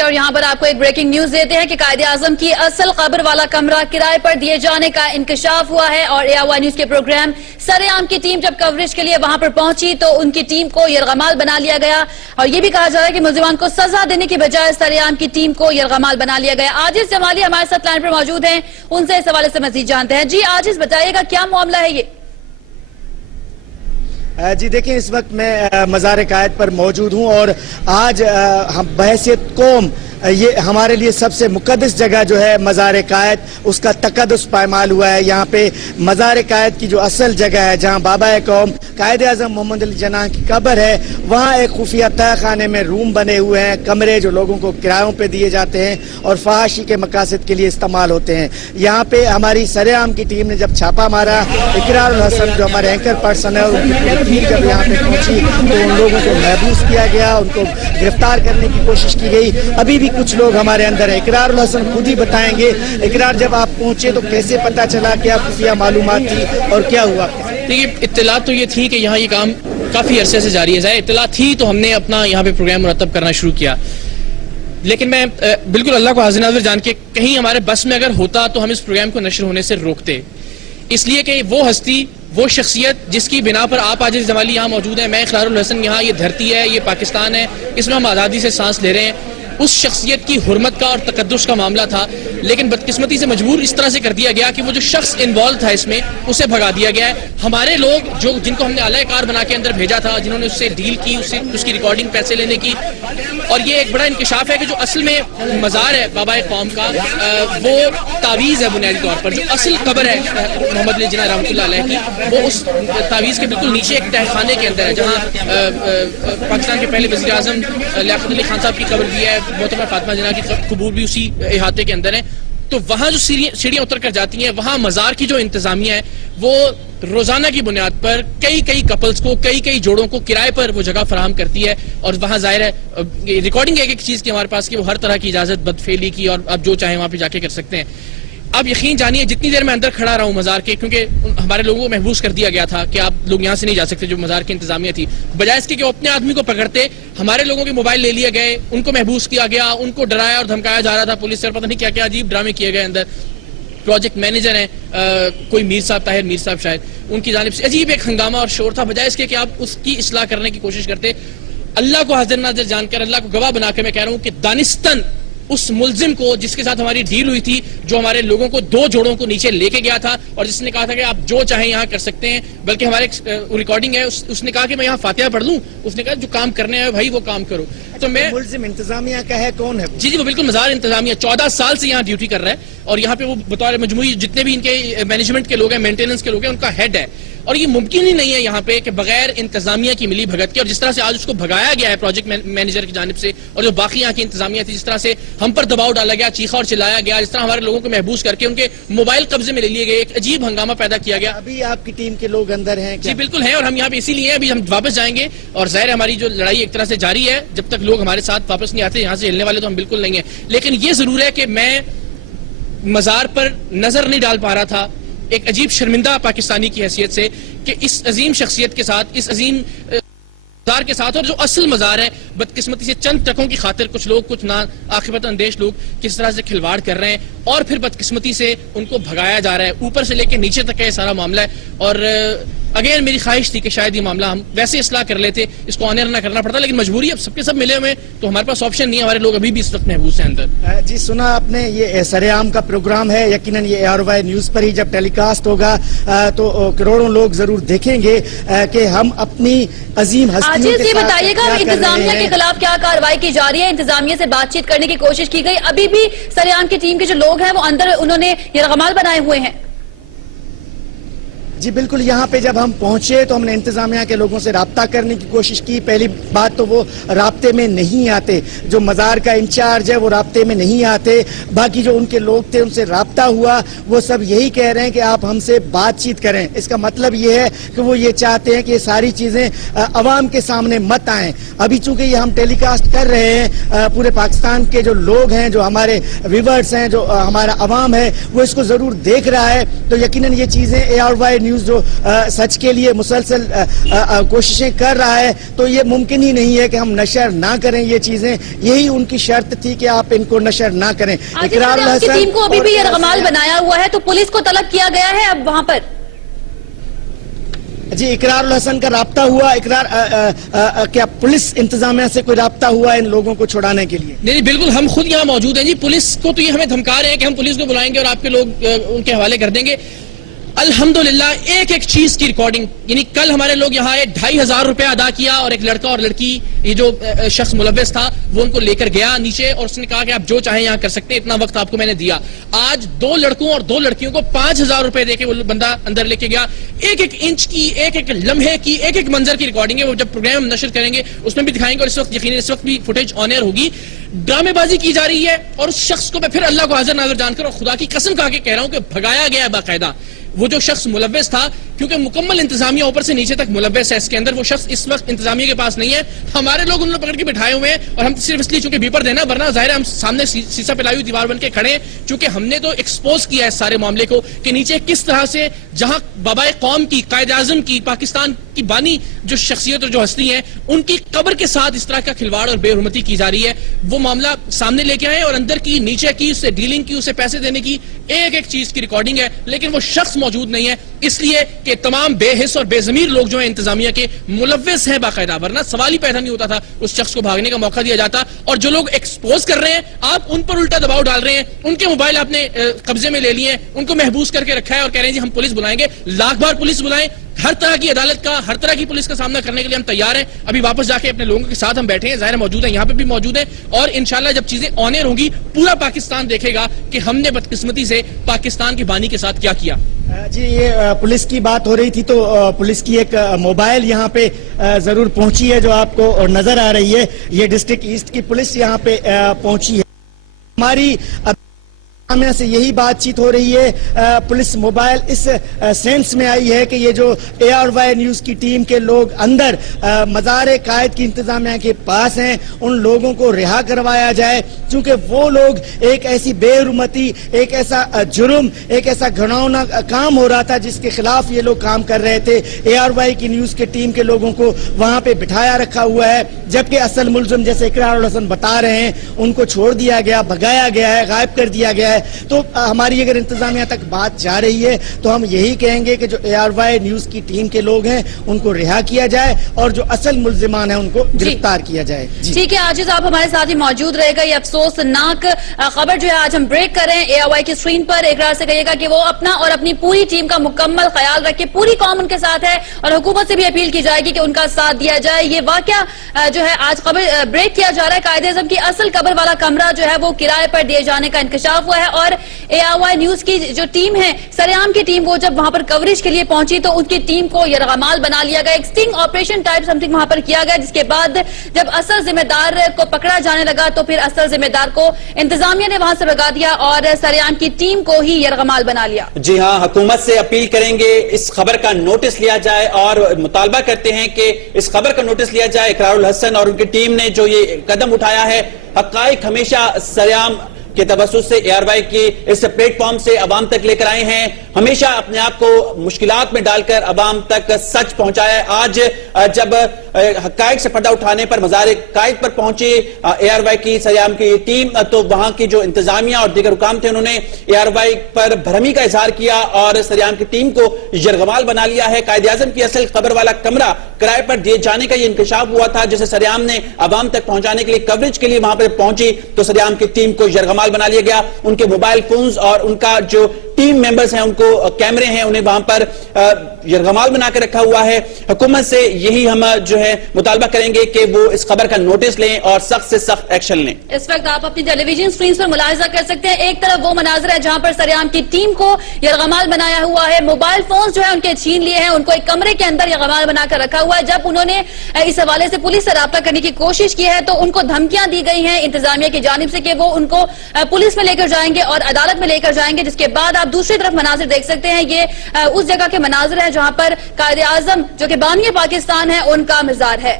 اور یہاں پر آپ کو ایک بریکنگ نیوز دیتے ہیں کہ قائد اعظم کی اصل قبر والا کمرہ کرائے پر دیے جانے کا انکشاف ہوا ہے اور AR نیوز کے پروگرام سرعام کی ٹیم جب کوریج کے لیے وہاں پر پہنچی تو ان کی ٹیم کو یرغمال بنا لیا گیا اور یہ بھی کہا جا رہا ہے کہ ملزمان کو سزا دینے کی بجائے سرعام کی ٹیم کو یرغمال بنا لیا گیا۔ عاجز جمالی ہمارے ساتھ لائن پر موجود ہیں، ان سے اس حوالے سے مزید جانتے ہیں۔ جی عاجز بتائیے گا کیا معاملہ ہے یہ؟ جی دیکھیں، اس وقت میں مزار قائد پر موجود ہوں اور آج بحیثیت قوم یہ ہمارے لیے سب سے مقدس جگہ جو ہے مزار قائد، اس کا تقدس پائمال ہوا ہے۔ یہاں پہ مزار قائد کی جو اصل جگہ ہے جہاں بابا قوم قائد اعظم محمد علی جناح کی قبر ہے، وہاں ایک خفیہ تہہ خانے میں روم بنے ہوئے ہیں، کمرے جو لوگوں کو کرایوں پہ دیے جاتے ہیں اور فحاشی کے مقاصد کے لیے استعمال ہوتے ہیں۔ یہاں پہ ہماری سرعام کی ٹیم نے جب چھاپا مارا، اقرار الحسن جو ہمارے اینکر پرسن ہے ان کی ٹیم جب یہاں پہ پہنچی تو ان لوگوں کو محبوس کیا گیا، ان کو گرفتار کرنے کی کوشش کی گئی۔ ابھی بھی کچھ لوگ ہمارے اندر ہیں۔ اقرار الحسن خود ہی بتائیں گے، اقرار جب آپ پہنچے تو کیسے پتا چلا، کیا خفیہ معلومات تھی اور کیا ہوا؟ دیکھیے، اطلاع تو یہ تھی کہ یہاں یہ کام کافی عرصے سے جاری ہے، اطلاع تھی تو ہم نے اپنا یہاں پہ پروگرام مرتب کرنا شروع کیا، لیکن میں بالکل اللہ کو حاضر ناظر جان کے کہیں ہمارے بس میں اگر ہوتا تو ہم اس پروگرام کو نشر ہونے سے روکتے، اس لیے کہ وہ ہستی، وہ شخصیت جس کی بنا پر آپ عاجز جمالی یہاں موجود ہیں، میں اقرار الحسن، یہاں یہ دھرتی ہے، یہ پاکستان ہے، اس میں ہم آزادی سے سانس لے رہے ہیں، اس شخصیت کی حرمت کا اور تقدس کا معاملہ تھا، لیکن بدقسمتی سے مجبور اس طرح سے کر دیا گیا کہ وہ جو شخص انوالو تھا اس میں اسے بھگا دیا گیا ہے۔ ہمارے لوگ جن کو ہم نے اعلی کار بنا کے اندر بھیجا تھا، جنہوں نے اس سے ڈیل کی، اس کی ریکارڈنگ پیسے لینے کی، اور یہ ایک بڑا انکشاف ہے کہ جو اصل میں مزار ہے بابا قوم کا وہ تعویذ ہے بنیادی طور پر، جو اصل قبر ہے محمد علی جناح رحمۃ اللہ علیہ کی، وہ اس تعویذ کے بالکل نیچے ایک تہہ خانے کے اندر ہے جہاں پاکستان کے پہلے وزیر اعظم لیاقت علی خان صاحب کی قبر بھی ہے، محترمہ فاطمہ جناح کی قبور بھی اسی احاطے کے اندر ہے۔ تو وہاں جو سیڑھیاں اتر کر جاتی ہیں، وہاں مزار کی جو انتظامیہ ہے وہ روزانہ کی بنیاد پر کئی کپلز کو، کئی جوڑوں کو کرائے پر وہ جگہ فراہم کرتی ہے، اور وہاں ظاہر ہے ریکارڈنگ ایک چیز کی ہمارے پاس کہ وہ ہر طرح کی اجازت بدفعلی کی، اور آپ جو چاہیں وہاں پہ جا کے کر سکتے ہیں۔ اب یقین جانیے جتنی دیر میں اندر کھڑا رہا ہوں مزار کے، کیونکہ ہمارے لوگوں کو محبوس کر دیا گیا تھا کہ آپ لوگ یہاں سے نہیں جا سکتے، جو مزار کی انتظامیہ تھی، بجائے اس کے کہ وہ اپنے آدمی کو پکڑتے، ہمارے لوگوں کے موبائل لے لیے گئے، ان کو محبوس کیا گیا، ان کو ڈرایا اور دھمکایا جا رہا تھا پولیس سے، پتہ نہیں کیا عجیب ڈرامے کیے گئے اندر۔ پروجیکٹ مینیجر ہیں کوئی میر صاحب، طاہر میر صاحب شاید، ان کی جانب سے عجیب ایک ہنگامہ اور شور تھا، بجائے اس کے کہ آپ اس کی اصلاح کرنے کی کوشش کرتے۔ اللہ کو حاضر ناظر جان کر، اللہ کو گواہ بنا کے میں کہہ رہا ہوں کہ دانستن اس ملزم کو جس کے ساتھ ہماری ڈیل ہوئی تھی، جو ہمارے لوگوں کو 2 جوڑوں کو نیچے لے کے گیا تھا اور جس نے کہا تھا کہ آپ جو چاہیں یہاں کر سکتے ہیں، بلکہ ہمارے ریکارڈنگ ہے، اس نے کہا کہ میں یہاں فاتحہ پڑھ لوں، اس نے کہا جو کام کرنے آئے بھائی وہ کام کرو۔ تو میں ملزم انتظامیہ کا ہے، کون ہے؟ جی وہ بالکل مزار انتظامیہ 14 سال سے یہاں ڈیوٹی کر رہا ہے، اور یہاں پہ وہ بطور مجموعی جتنے بھی ان کے مینجمنٹ کے لوگ ہیں، مینٹیننس کے لوگ ہیں، ان کا ہیڈ ہے، اور یہ ممکن ہی نہیں ہے یہاں پہ کہ بغیر انتظامیہ کی ملی بھگت کے، اور جس طرح سے آج اس کو بھگایا گیا ہے پروجیکٹ مینیجر کی جانب سے، اور جو باقی یہاں کی انتظامیہ تھی، جس طرح سے ہم پر دباؤ ڈالا گیا، چیخا اور چلایا گیا، جس طرح ہمارے لوگوں کو محبوس کر کے ان کے موبائل قبضے میں لے لیے گئے، ایک عجیب ہنگامہ پیدا کیا گیا۔ ابھی آپ کی ٹیم کے لوگ اندر ہیں؟ جی بالکل ہیں، اور ہم یہاں پہ اسی لیے ہیں، ابھی ہم واپس جائیں گے، اور ظاہر ہماری جو لڑائی ایک طرح سے جاری ہے، جب تک لوگ ہمارے ساتھ واپس نہیں آتے، یہاں سے ہلنے والے تو ہم بالکل نہیں ہیں، لیکن یہ ضرور ہے کہ میں مزار پر نظر نہیں ڈال پا رہا تھا ایک عجیب شرمندہ پاکستانی کی حیثیت سے کہ اس عظیم شخصیت کے ساتھ، اس عظیم مزار کے ساتھ، اور جو اصل مزار ہے، بدقسمتی سے چند ٹکوں کی خاطر کچھ لوگ، کچھ نا عاقبت اندیش لوگ کس طرح سے کھلواڑ کر رہے ہیں، اور پھر بدقسمتی سے ان کو بھگایا جا رہا ہے، اوپر سے لے کے نیچے تک کا یہ سارا معاملہ ہے۔ اور اگین میری خواہش تھی کہ شاید یہ معاملہ ہم ویسے اصلاح کر لیتے، اس کو آنر نہ کرنا پڑتا، لیکن مجبوری اب سب کے سب ملے ہوئے تو ہمارے پاس آپشن نہیں ہے، ہمارے لوگ ابھی بھی اس وقت محبوس ہیں اندر۔ جی سنا آپ نے، یہ سرعام کا پروگرام ہے، یقیناً یہ AR نیوز پر ہی جب ٹیلی کاسٹ ہوگا تو کروڑوں لوگ ضرور دیکھیں گے کہ ہم اپنی عظیم ہستیوں کے ساتھ بتائیے گا انتظامیہ کے خلاف کیا کارروائی کی جا رہی ہے؟ انتظامیہ سے بات چیت کرنے کی کوشش کی گئی، ابھی بھی سرعام کی ٹیم کے جو لوگ ہیں وہ اندر انہوں نے یرغمال بنائے ہوئے ہیں؟ جی بالکل، یہاں پہ جب ہم پہنچے تو ہم نے انتظامیہ کے لوگوں سے رابطہ کرنے کی کوشش کی۔ پہلی بات تو وہ رابطے میں نہیں آتے، جو مزار کا انچارج ہے وہ رابطے میں نہیں آتے، باقی جو ان کے لوگ تھے ان سے رابطہ ہوا، وہ سب یہی کہہ رہے ہیں کہ آپ ہم سے بات چیت کریں۔ اس کا مطلب یہ ہے کہ وہ یہ چاہتے ہیں کہ یہ ساری چیزیں عوام کے سامنے مت آئیں۔ ابھی چونکہ یہ ہم ٹیلی کاسٹ کر رہے ہیں، پورے پاکستان کے جو لوگ ہیں، جو ہمارے ویورز ہیں، جو ہمارا عوام ہے، وہ اس کو ضرور دیکھ رہا ہے، تو یقیناً یہ چیزیں AR نیوز جو سچ کے لیے مسلسل کوششیں کر رہا ہے تو یہ ممکن ہی نہیں ہے کہ ہم نشر نہ کریں یہ چیزیں. یہی ان کی شرط تھی کہ آپ ان کو نشر نہ کریں. اقرار الحسن کی ٹیم کو ابھی بھی یرغمال بنایا ہوا ہے تو پولیس کو طلب کیا گیا ہے اب وہاں پر. جی اقرار الحسن کا رابطہ ہوا؟ کیا پولیس انتظامیہ سے کوئی رابطہ ہوا ان لوگوں کو چھڑانے کے لیے؟ نہیں بالکل ہم خود یہاں موجود ہیں جی. پولیس کو تو یہ ہمیں دھمکا رہے ہیں کہ ہم پولیس کو بلائیں گے اور آپ کے لوگ ان کے حوالے کر دیں گے. الحمدللہ ایک ایک چیز کی ریکارڈنگ, یعنی کل ہمارے لوگ یہاں آئے 2500 روپے ادا کیا اور ایک لڑکا اور لڑکی یہ جو شخص ملوث تھا وہ ان کو لے کر گیا نیچے اور اس نے کہا کہ آپ جو چاہیں یہاں کر سکتے ہیں, اتنا وقت آپ کو میں نے دیا. آج 2 لڑکوں اور 2 لڑکیوں کو 5000 روپے دے کے وہ بندہ اندر لے کے گیا. ایک ایک انچ کی, ایک ایک لمحے کی, ایک ایک منظر کی ریکارڈنگ ہے. وہ جب پروگرام ہم نشر کریں گے اس میں بھی دکھائیں گے اور اس وقت یقیناً اس وقت بھی فوٹیج آن ایئر ہوگی. ڈرامے بازی کی جا رہی ہے اور اس شخص کو میں پھر اللہ کو حاضر ناظر جان کر اور خدا کی قسم کہا کے کہہ رہا ہوں کہ بھگایا گیا ہے باقاعدہ. وہ جو شخص ملوث تھا کیونکہ مکمل انتظامیہ اوپر سے نیچے تک ملوث ہے اس کے اندر, وہ شخص اس وقت انتظامیہ کے پاس نہیں ہے. ہمارے لوگ ان کو پکڑ کے بٹھائے ہوئے ہیں اور ہم صرف اس لیے چونکہ بیپر دینا, ورنہ ظاہر ہے ہم سامنے سیسا پلائی ہوئی دیوار بن کے کھڑے ہیں چونکہ ہم نے تو ایکسپوز کیا ہے سارے معاملے کو کہ نیچے کس طرح سے جہاں بابائے قوم کی, قائد اعظم کی, پاکستان کی بانی جو شخصیت اور جو ہستی ہیں ان کی قبر کے ساتھ اس طرح کا کھلواڑ اور بے حرمتی کی جا رہی ہے. وہ معاملہ سامنے لے کے آئے اور اندر کی, نیچے کی, اس سے ڈیلنگ کی, اسے پیسے دینے کی ایک ایک چیز کی ریکارڈنگ ہے. لیکن وہ شخص موجود نہیں ہے اس لیے کہ تمام بے حس اور بے ضمیر لوگ جو ہیں انتظامیہ کے ملوث ہیں باقاعدہ, ورنہ سوال ہی پیدا نہیں ہوتا تھا. اس شخص کو بھاگنے کا موقع دیا جاتا. اور جو لوگ ایکسپوز کر رہے ہیں آپ ان پر الٹا دباؤ ڈال رہے ہیں, ان کے موبائل آپ نے قبضے میں لے لیے ہیں, ان کو محبوس کر کے رکھا ہے اور کہہ رہے ہیں جی ہم پولیس بلائیں گے. لاکھ بار پولیس بلائیں, ہر طرح کی عدالت کا, ہر طرح کی پولیس کا سامنا کرنے کے لیے ہم تیار ہیں. ابھی واپس جا کے اپنے لوگوں کے ساتھ ہم بیٹھے ہیں, ظاہر موجود ہیں, یہاں پہ بھی موجود ہیں اور انشاءاللہ جب چیزیں آن ایئر ہوں گی پورا پاکستان دیکھے گا کہ ہم نے بدقسمتی سے پاکستان کی بانی کے ساتھ کیا کیا. جی یہ پولیس کی بات ہو رہی تھی تو پولیس کی ایک موبائل یہاں پہ ضرور پہنچی ہے جو آپ کو نظر آ رہی ہے. یہ ڈسٹرکٹ ایسٹ کی پولیس یہاں پہ پہنچی ہے. ہماری سے یہی بات چیت ہو رہی ہے. پولیس موبائل اس سینس میں آئی ہے کہ یہ جو ARY نیوز کی ٹیم کے لوگ اندر مزار قائد کی انتظامیہ کے پاس ہیں ان لوگوں کو رہا کروایا جائے, چونکہ وہ لوگ ایک ایسی بے حرمتی, ایک ایسا جرم, ایک ایسا گھناؤنا کام ہو رہا تھا جس کے خلاف یہ لوگ کام کر رہے تھے. ARY کی نیوز کے ٹیم کے لوگوں کو وہاں پہ بٹھایا رکھا ہوا ہے, جبکہ اصل ملزم جیسے اقرار الحسن بتا رہے ہیں ان کو چھوڑ دیا گیا, بھگایا گیا ہے, غائب کر دیا گیا ہے. تو ہماری اگر انتظامیہ تک بات جا رہی ہے تو ہم یہی کہیں گے کہ جو ARY نیوز کی ٹیم کے لوگ ہیں ان کو رہا کیا جائے اور جو اصل ملزمان ہیں ان کو گرفتار کیا جائے. ٹھیک ہے عاجز, آپ ہمارے ساتھ ہی موجود رہے گا. یہ افسوسناک خبر جو ہے آج ہم بریک کر رہے ہیں ARY کی اسکرین پر. اقرار سے کہیے گا کہ وہ اپنا اور اپنی پوری ٹیم کا مکمل خیال رکھے, پوری قوم ان کے ساتھ ہے اور حکومت سے بھی اپیل کی جائے گی کہ ان کا ساتھ دیا جائے. یہ واقعہ جو ہے آج خبر بریک کیا جا رہا ہے. قائد اعظم کی اصل قبر والا کمرہ جو ہے وہ کرائے پر دیے جانے کا انکشاف ہوا ہے اور ARY نیوز کی جو ٹیم ہے, سریام کی ٹیم, وہ جب وہاں پر کوریج کے لیے پہنچی تو ان کی ٹیم کو یرغمال بنا لیا گیا. ایک سٹنگ آپریشن ٹائپ سمتھنگ وہاں پر کیا گیا, جس کے بعد جب اصل ذمہ دار کو پکڑا جانے لگا تو پھر اصل ذمہ دار کو انتظامیہ نے وہاں سے بھگا دیا اور سریام کی ٹیم کو ہی یرغمال بنا لیا. جی ہاں, حکومت سے اپیل کریں گے اس خبر کا نوٹس لیا جائے اور مطالبہ کرتے ہیں کہ اس خبر کا نوٹس لیا جائے. اقرار الحسن اور ان کی ٹیم نے جو یہ قدم اٹھایا ہے, حقائق ہمیشہ سریام کے توسط سے ARY کی اس پلیٹ فارم سے عوام تک لے کر آئے ہیں, ہمیشہ اپنے آپ کو مشکلات میں ڈال کر عوام تک سچ پہنچایا ہے. آج جب حقائق سے پردہ اٹھانے پر مزار قائد پر پہنچی ARY کی سریام کی ٹیم تو وہاں کی جو انتظامیہ اور دیگر حکام تھے انہوں نے ARY پر بھرمی کا اظہار کیا اور سریام کی ٹیم کو یرغمال بنا لیا ہے. قائد اعظم کی اصل قبر والا کمرہ کرائے پر دیے جانے کا یہ انکشاف ہوا تھا جسے سریام نے عوام تک پہنچانے کے لیے کوریج کے لیے وہاں پر پہنچی تو سریام کی ٹیم کو یرغمال بنا لیا گیا. ان کے موبائل فونز اور ان کا جو ٹیم ممبرز ہیں, ان کو کیمرے ہیں, انہیں وہاں پر یرغمال بنا کے رکھا ہوا ہے. حکومت سے یہی ہم جو ہے مطالبہ کریں گے کہ وہ اس خبر کا نوٹس لیں اور سخت سے سخت ایکشن لیں. اس وقت آپ اپنی ٹیلی ویژن سکرینز پر ملاحظہ کر سکتے ہیں, ایک طرف وہ مناظر ہے جہاں پر سریام کی ٹیم کو یرغمال بنایا ہوا ہے, موبائل فونز جو ہے ان کے چھین لیے ہیں, ان کو ایک کمرے کے اندر یرغمال بنا کر رکھا ہوا ہے. جب انہوں نے اس حوالے سے پولیس سے رابطہ کرنے کی کوشش کی ہے تو ان کو دھمکیاں دی گئی ہیں انتظامیہ کی جانب سے کہ وہ ان کو پولیس میں لے کر جائیں گے اور عدالت میں لے کر جائیں گے. جس کے بعد آپ دوسری طرف مناظر دیکھ سکتے ہیں, یہ اس جگہ کے مناظر ہیں جہاں پر قائد اعظم جو کہ بانی پاکستان ہے ان کا مزار ہے.